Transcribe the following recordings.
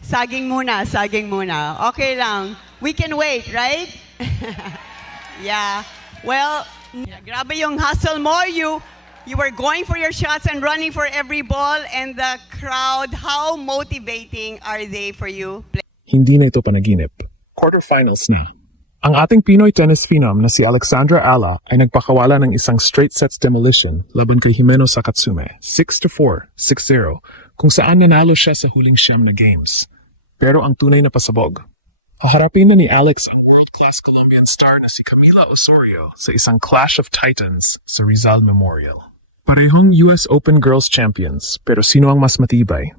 Saging muna, saging muna. Okay lang. We can wait, right? Yeah. Well, grabe yung hustle mo. You were going for your shots and running for every ball, and the crowd, how motivating are they for you? Hindi na ito panaginip. Quarterfinals na. Ang ating Pinoy tennis phenom na si Alexandra Ala ay nagpakawala ng isang straight sets demolition laban kay Himeno Sakatsume, 6-4, 6-0, kung saan nanalo siya sa huling siyam na games. Pero ang tunay na pasabog, haharapin na ni Alex ang world-class Colombian star na si Camila Osorio sa isang Clash of Titans sa Rizal Memorial. Parehong US Open Girls Champions, pero sino ang mas matibay?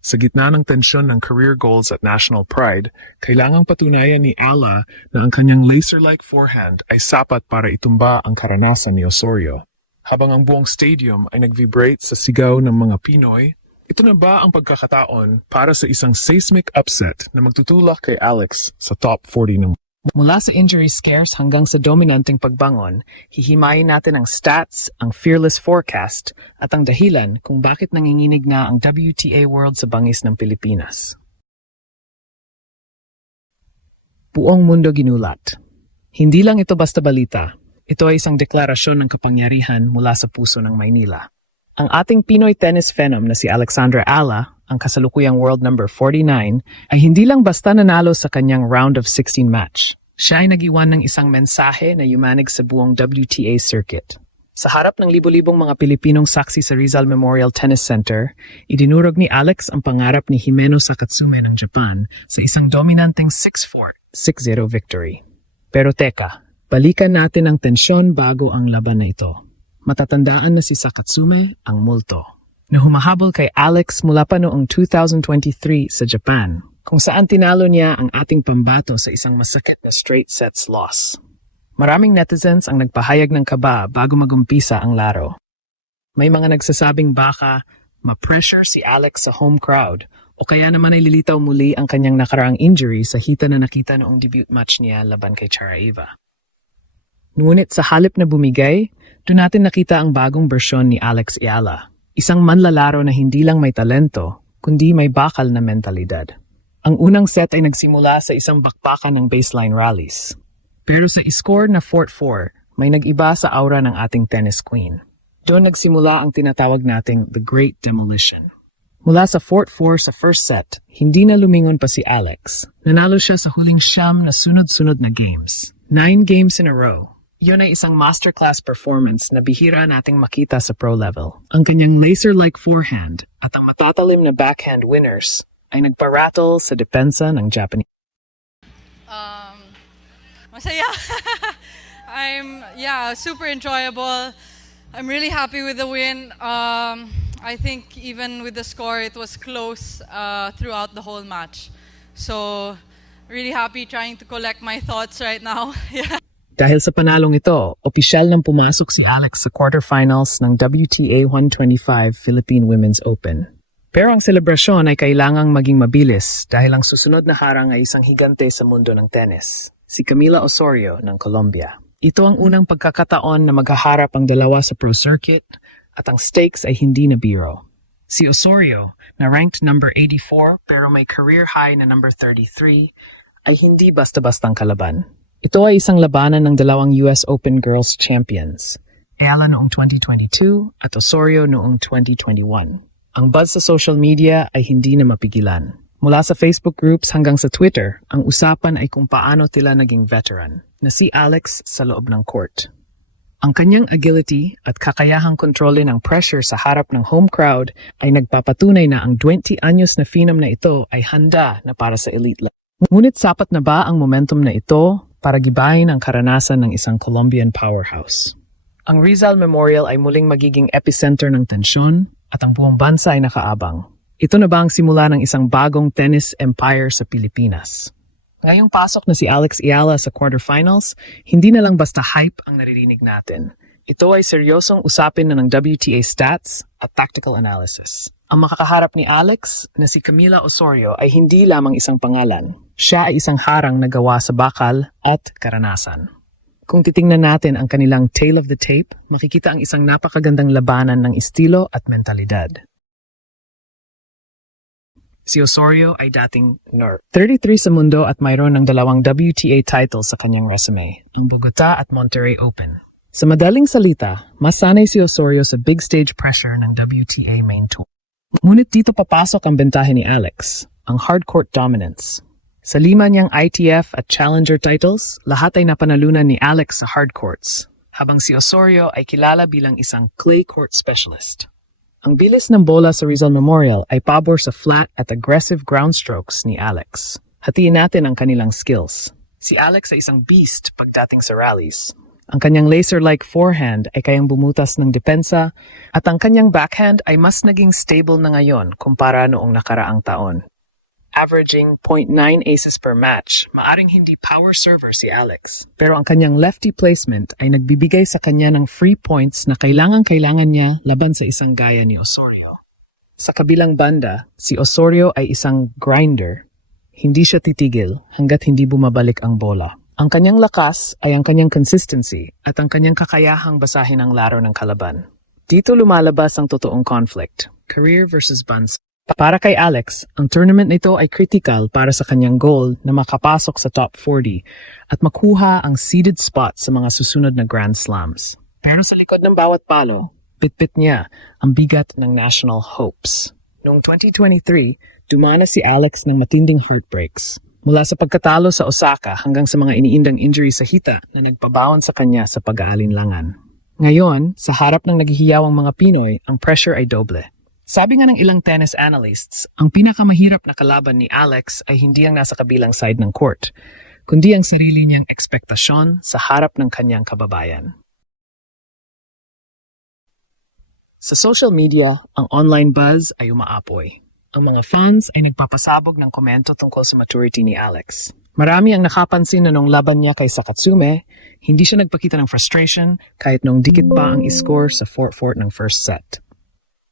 Sa gitna ng tensyon ng career goals at national pride, kailangang patunayan ni Ala na ang kanyang laser-like forehand ay sapat para itumba ang karanasan ni Osorio. Habang ang buong stadium ay nag-vibrate sa sigaw ng mga Pinoy, ito na ba ang pagkakataon para sa isang seismic upset na magtutulak kay Alex sa top 40 ng Mula sa injury scares hanggang sa dominanteng pagbangon, hihimayin natin ang stats, ang fearless forecast, at ang dahilan kung bakit nanginginig na ang WTA World sa bangis ng Pilipinas. Buong mundo ginulat. Hindi lang ito basta balita. Ito ay isang deklarasyon ng kapangyarihan mula sa puso ng Maynila. Ang ating Pinoy tennis phenom na si Alexandra Ala, ang kasalukuyang world number 49, ay hindi lang basta nanalo sa kanyang round of 16 match. Siya ay nag-iwan ng isang mensahe na yumanig sa buong WTA circuit. Sa harap ng libo-libong mga Pilipinong saksi sa Rizal Memorial Tennis Center, idinurog ni Alex ang pangarap ni Himeno Sakatsume ng Japan sa isang dominanteng 6-4, 6-0 victory. Pero teka, balikan natin ang tensyon bago ang laban na ito. Matatandaan na si Sakatsume ang multo na humahabol kay Alex mula pa noong 2023 sa Japan, kung saan tinalo niya ang ating pambato sa isang masakit na straight sets loss. Maraming netizens ang nagpahayag ng kaba bago magumpisa ang laro. May mga nagsasabing baka ma-pressure si Alex sa home crowd o kaya naman ay lilitaw muli ang kanyang nakaraang injury sa hita na nakita noong debut match niya laban kay Charaiva. Ngunit sa halip na bumigay, doon natin nakita ang bagong bersyon ni Alex Ayala. Isang manlalaro na hindi lang may talento, kundi may bakal na mentalidad. Ang unang set ay nagsimula sa isang bakbakan ng baseline rallies. Pero sa score na 4-4, may nag-iba sa aura ng ating tennis queen. Doon nagsimula ang tinatawag nating The Great Demolition. Mula sa 4-4 sa first set, hindi na lumingon pa si Alex. Nanalo siya sa huling siyam na sunod-sunod na games. 9 games in a row. Yun ay isang masterclass performance na bihira nating makita sa pro level. Ang kanyang laser-like forehand at ang matatalim na backhand winners ay nagparattle sa depensa ng Japanese. Masaya. Super enjoyable. I'm really happy with the win. I think even with the score, it was close throughout the whole match. So, really happy trying to collect my thoughts right now. Yeah. Dahil sa panalong ito, opisyal nang pumasok si Alex sa quarterfinals ng WTA 125 Philippine Women's Open. Pero ang selebrasyon ay kailangang maging mabilis dahil ang susunod na harang ay isang higante sa mundo ng tennis, si Camila Osorio ng Colombia. Ito ang unang pagkakataon na maghaharap ang dalawa sa pro circuit at ang stakes ay hindi na biro. Si Osorio, na ranked number 84 pero may career high na number 33, ay hindi basta-bastang kalaban. Ito ay isang labanan ng dalawang US Open Girls Champions, Ayala noong 2022 at Osorio noong 2021. Ang buzz sa social media ay hindi na mapigilan. Mula sa Facebook groups hanggang sa Twitter, ang usapan ay kung paano tila naging veteran na si Alex sa loob ng court. Ang kanyang agility at kakayahang kontrolin ang pressure sa harap ng home crowd ay nagpapatunay na ang 20 anyos na phenom na ito ay handa na para sa elite level. Ngunit sapat na ba ang momentum na ito para gibahin ang karanasan ng isang Colombian powerhouse? Ang Rizal Memorial ay muling magiging epicenter ng tensyon at ang buong bansa ay nakaabang. Ito na ba ang simula ng isang bagong tennis empire sa Pilipinas? Ngayong pasok na si Alex Ayala sa quarterfinals, hindi na lang basta hype ang naririnig natin. Ito ay seryosong usapin na ng WTA stats at tactical analysis. Ang makakaharap ni Alex na si Camila Osorio ay hindi lamang isang pangalan. Siya ay isang harang na gawa sa bakal at karanasan. Kung titingnan natin ang kanilang tail of the tape, makikita ang isang napakagandang labanan ng estilo at mentalidad. Si Osorio ay dating NERC. 33 sa mundo at mayroon ng 2 WTA titles sa kanyang resume, ang Bogota at Monterrey Open. Sa madaling salita, mas sanay si Osorio sa big stage pressure ng WTA Main Tour. Ngunit dito papasok ang bentahe ni Alex, ang hardcourt dominance. Sa 5 niyang ITF at Challenger titles, lahat ay napanalunan ni Alex sa hardcourts, habang si Osorio ay kilala bilang isang clay court specialist. Ang bilis ng bola sa Rizal Memorial ay pabor sa flat at aggressive ground strokes ni Alex. Hatiin natin ang kanilang skills. Si Alex ay isang beast pagdating sa rallies. Ang kanyang laser-like forehand ay kayang bumutas ng depensa at ang kanyang backhand ay mas naging stable na ngayon kumpara noong nakaraang taon. Averaging 0.9 aces per match, maaring hindi power server si Alex. Pero ang kanyang lefty placement ay nagbibigay sa kanya ng free points na kailangan niya laban sa isang gaya ni Osorio. Sa kabilang banda, si Osorio ay isang grinder. Hindi siya titigil hanggat hindi bumabalik ang bola. Ang kanyang lakas ay ang kanyang consistency at ang kanyang kakayahang basahin ang laro ng kalaban. Dito lumalabas ang totoong conflict, career versus bansa. Para kay Alex, ang tournament nito ay critical para sa kanyang goal na makapasok sa top 40 at makuha ang seeded spot sa mga susunod na Grand Slams. Pero sa likod ng bawat palo, bitbit niya ang bigat ng national hopes. Noong 2023, dumana si Alex ng matinding heartbreaks. Mula sa pagkatalo sa Osaka hanggang sa mga iniindang injury sa hita na nagpabaon sa kanya sa pag-aalinlangan. Ngayon, sa harap ng naghihiyawang mga Pinoy, ang pressure ay doble. Sabi nga ng ilang tennis analysts, ang pinakamahirap na kalaban ni Alex ay hindi ang nasa kabilang side ng court, kundi ang sarili niyang ekspektasyon sa harap ng kanyang kababayan. Sa social media, ang online buzz ay umaapoy. Ang mga fans ay nagpapasabog ng komento tungkol sa maturity ni Alex. Marami ang nakapansin na nung laban niya kay Sakatsume, hindi siya nagpakita ng frustration kahit nung dikit pa ang iscore sa 4-4 ng first set.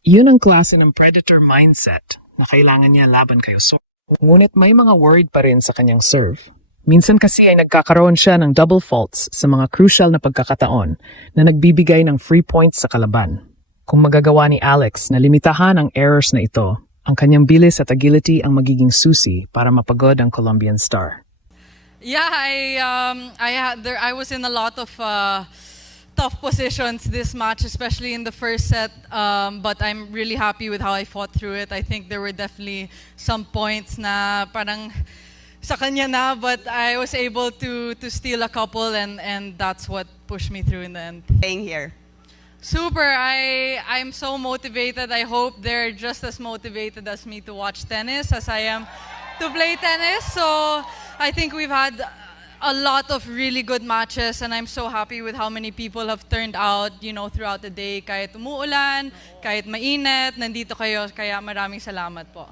Iyon ang klase ng predator mindset na kailangan niya laban kay Osorio. Ngunit may mga worried pa rin sa kanyang serve. Minsan kasi ay nagkakaroon siya ng double faults sa mga crucial na pagkakataon na nagbibigay ng free points sa kalaban. Kung magagawa ni Alex na limitahan ang errors na ito, ang kanyang bilis at agility ang magiging susi para mapagod ang Colombian star. Yeah, I was in a lot of tough positions this match, especially in the first set. But I'm really happy with how I fought through it. I think there were definitely some points na parang sa kanya na, but I was able to steal a couple, and that's what pushed me through in the end. Playing here. Super. I'm so motivated. I hope they're just as motivated as me to watch tennis as I am to play tennis. So I think we've had a lot of really good matches, and I'm so happy with how many people have turned out, throughout the day. Kahit umuulan, kahit mainit, nandito kayo, kaya maraming salamat po.